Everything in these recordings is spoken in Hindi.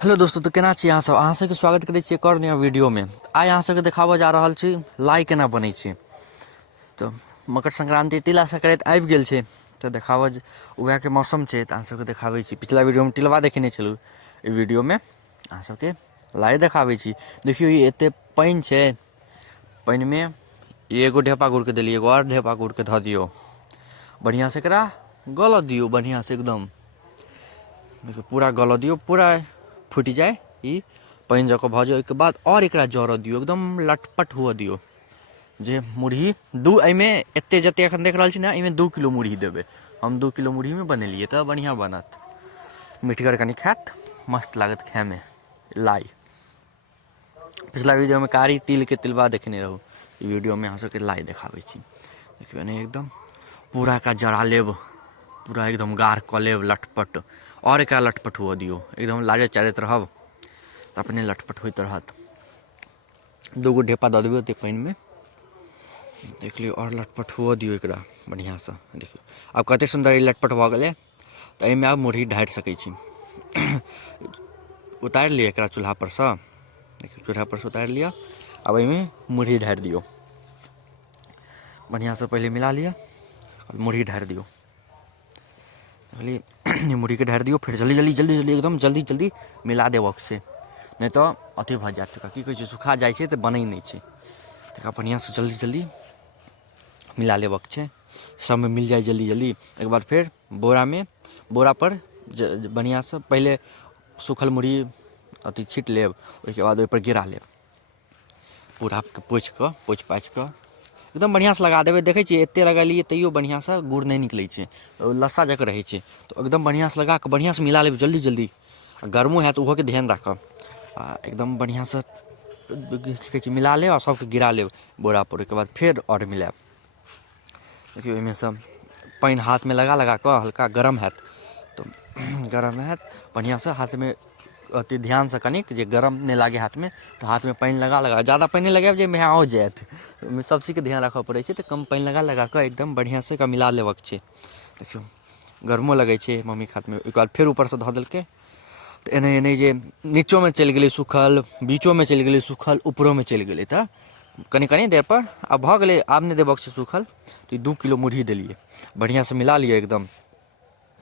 हेलो दोस्तों, तो केना छी अहाँ सबके स्वागत करै छी एक और नया वीडियो में। आइ अहाँ सबके देखाबऽ जा रहल छी लाई केना बनै छै। तो मकर संक्रांति तिला संक्रांति आबि गेल छै, तो देखाबऽ उएह के मौसम छै, तऽ अहाँ सबके देखाबै छी। पिछला वीडियो में तिलवा देखेने छलहुँ, ई वीडियो में अहाँ सबके लाई देखाबै छी। देखियौ ई एते पानि छै, पानि में एगो ढेपा गुड़के देलियै, एगो और ढेपा गुड़के धऽ दियौ। बढ़िआँ से एकरा गलऽ दियौ, बढ़िआँ से एकदम देखियौ पूरा गलऽ दियौ, पूरा फुटि जाए ई पानि जकाँ भऽ जाए। ओहिके बाद और एकरा जरऽ दियौ, एकदम लटपट हुअ दियौ। जे मुरही एहिमे एतेक जतेक एखन देख रहल छी ने, एहिमे 2 किलो मुरही देबै। हम 2 किलो मुरहीमे बनेलियै तऽ बढ़िआँ बनत, मिठगर कनि खायत, मस्त लागत खायमे लाई। पिछला वीडियो में कारी तिलके तिलवा देखने रहू, ई वीडियो में अहाँ सबके लाई देखाबै छी। देखियौ एने एकदम पूरा का जरा लेब, पूरा एकदम गाढ़ कऽ लेब लटपट, और एकरा लटपट हुअ दियौ, एकदम लारैत चारैत रहब तऽ अपने लटपट होइत रहत। 2 गो ढेपा दऽ देबै ओते पानि में, देख लियौ, और लटपट हुअ दियौ एकरा बढ़िआँसँ। देखियौ आब कतेक सुन्दर ई लटपट भऽ गेलै, तऽ एहिमे आब मुरही ढारि सकै छी। उतारि लिअ एकरा चूल्हापर सँ, देखियौ चूल्हापर सँ उतारि लिअ। आब एहिमे मुरही ढारि दियौ, बढ़िआँसँ पहिले मिला लिअ, मुरही ढारि दियौ। बुझलिए, मुरही के ढारि दियौ, फिर जल्दी एकदम जल्दी मिला देबऽके छै, नहीं तो अथी भऽ जायत, की कहै छै, सुखा जाइ छै तऽ बनै नहि छै। तकरा बढ़िआँसँ जल्दी मिला लेबऽके छै, सबमे मिल जाए जल्दी। एक बाद फेर बोरापर बढ़िआँसँ पहिले सूखल मुरही अथी छीट लेब, ओहिके बाद ओहिपर गिरा लेब, पूरा पोछि पाछि कऽ एकदम बढ़िआँसँ लगा देबै। देखै छियै एतेक लगेलियै तैयो बढ़िआँसँ गुड़ नहि निकलै छै, लस्सा जकाँ रहै छै। तऽ एकदम बढ़िआँसँ लगा कऽ बढ़िआँसँ मिला लेबै जल्दी। आ गरमो हैत ओहोके ध्यान राखब, आ एकदम बढ़िआँसँ की कहै छै मिला लेब, आ सबके गिरा लेब बोरापर। ओहिके बाद फेर और मिलाएब। देखियौ ओहिमे सँ पानि हाथमे लगा कऽ हल्का गरम हैत, तऽ गरम हैत बढ़िआँसँ हाथमे अथी ध्यानसँ कनिक, जे गरम नहि लागे हाथमे, तऽ हाथमे पानि लगा ज़्यादा पानि नहि लगायब जे महा जायत। ओहिमे सब चीजके ध्यान राखऽ पड़ै छै, तऽ कम पानि लगा कऽ एकदम बढ़िआँसँ एकरा मिला लेबऽके छै। देखियौ गरमो लगै छै मम्मीके हाथमे। ओहिके बाद फेर ऊपरसँ धऽ देलकै, तऽ एना जे नीचोमे चलि गेलै सूखल, बीचोमे चलि गेलै सूखल, ऊपरोमे चलि गेलै, तऽ कनि देरपर आब भऽ गेलै, आब नहि देबऽके छै सूखल। तऽ 2 किलो मुरही देलियै, बढ़िआँसँ मिला लिअ एकदम,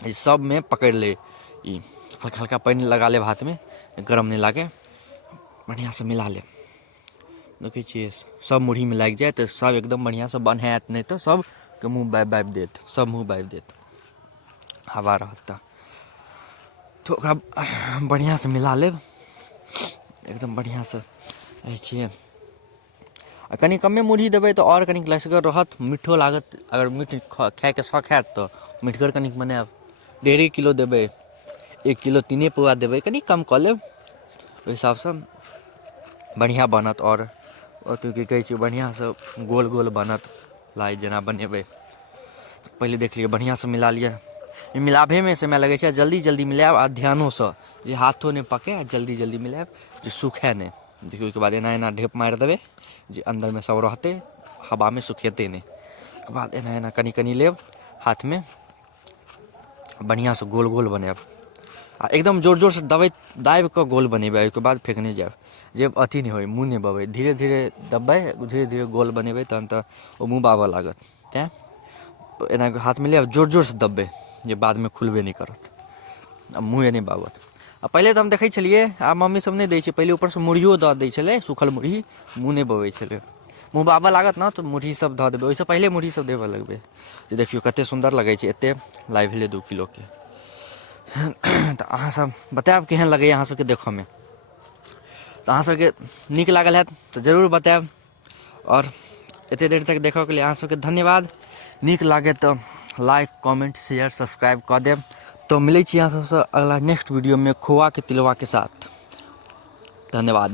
ई सबमे पकड़ि ले। ई हल्का पानि लगा लेब हाथमे, गरम नहि लागे, बढ़िआँसँ मिला लेब। देखै छियै सब मुरहीमे लागि जाए तऽ सब एकदम बढ़िआँसँ बन्हाएत, नहि तऽ सबके मुँह बाबि देत, सब मुँह बाबि देत, हवा रहत तऽ ओकरा बढ़िआँसँ मिला लेब एकदम बढ़िआँसँ। रहै छियै आ कनि कमे मुरही देबै तऽ और कनिक लसगर रहत, मीठो लागत। अगर मीठ खायके शौक हैत तऽ मीठगर कनिक बनाएब। 1.5 किलो देबै, 1 किलो 3 पौआ देबै, कनि कम कऽ लेब, ओहि हिसाबसँ बढ़िआँ बनत। और अथी की कहै छै बढ़िआँसँ गोल बनत लाई जेना बनेबै। पहिले देख लिअ बढ़िआँसँ मिला लिअ, ई मिलाबैमे समय लगै छै, जल्दी मिलाएब आ ध्यानोसँ, जे हाथो नहि पकै, जल्दी मिलाएब जे सुखाए नहि। देखियौ ओहिके बाद एना ढेप मारि देबै, जे अन्दरमे सब रहतै, हवामे सुखेतै नहि। ओहिके बाद एना कनि लेब हाथमे, बढ़िआँसँ गोल बनाएब, आ एकदम जोरसँ दाबि कऽ गोल बनेबै। ओहिके बाद फेकने जाएब, जे अथी नहि होइ, मुँह नहि बाबै, धीरे दबबै, धीरे गोल बनेबै, तहन तऽ ओ मुँह बाबऽ लागत। तेँ एना हाथमे लेब, जोरसँ दबबै, जे बादमे खुलबे नहि करत आ मुँहे नहि बाबत। आ पहिले तऽ हम देखै छलियै, आब मम्मी सब नहि दै छै, पहिले ऊपरसँ मुरहियो दऽ दै छलै, सूखल मुरही, मुँह नहि बबै छलै। मुँह बाबऽ लागत ने तऽ मुरही सब धऽ देबै, ओहिसँ पहिले मुरही सब देबऽ लगबै। जे देखियौ कतेक सुन्दर लगै छै, एतेक लाई भेलै 2 किलोके। तऽ अहाँसब बताएब केहन लगैए अहाँ सबके देखऽमे। तऽ अहाँ सबके नीक लागल हैत तऽ जरूर बताएब, और एतेक देर तक देखऽके लिए अहाँ सबके धन्यवाद। नीक लागे तऽ लाइक, कमेंट, शेयर, सब्सक्राइब कऽ देब। तो मिलै छी अहाँ सबसँ अगला नेक्स्ट वीडियो में खोआके तिलवाके साथ। धन्यवाद।